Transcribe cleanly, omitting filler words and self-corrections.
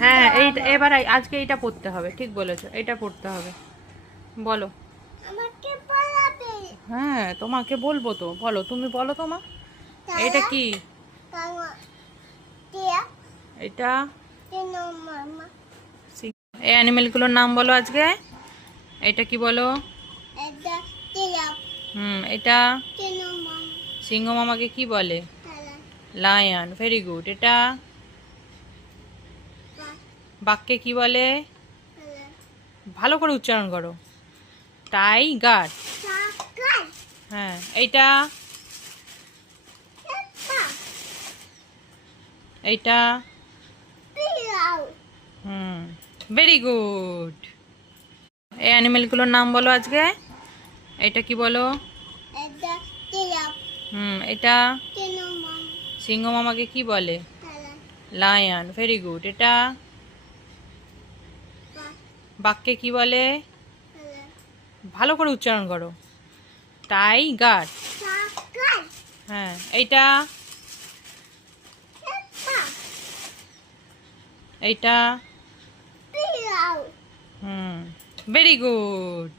হ্যাঁ এইটা এবার আজকে এইটা পড়তে হবে, ঠিক বলেছো, এইটা পড়তে হবে। বলো। আমাকে পড়াবে। হ্যাঁ তোমাকে বলবো তো, বলো, তুমি বলো তোমা। এটা তারা কি? কাঙা টিয়া এটা কেন মামা এই অ্যানিমেলগুলোর নাম বলো আজকে। এটা কি বলো? এটা টিয়া এটা কেন মামা সিংহ মামাকে কি বলে? তারা লায়ন, ভেরি গুড। এটা বাঘকে কি বলে? তারা ভালো করে উচ্চারণ করো। টাইগার। সাকার হ্যাঁ এইটা পা এইটা পিয়াও ভেরি গুড। এই অ্যানিমেলগুলোর নাম বলো আজকে। এটা কি বলো? এটা টিয়া এটা কেন মামা সিংহ মামাকে কি বলে? তারা লায়ন, ভেরি গুড। এটা পা বাঘকে কি বলে? তারা ভালো করে উচ্চারণ করো। টাইগার। সাকার হ্যাঁ এইটা পা এইটা পিয়াও ভেরি গুড।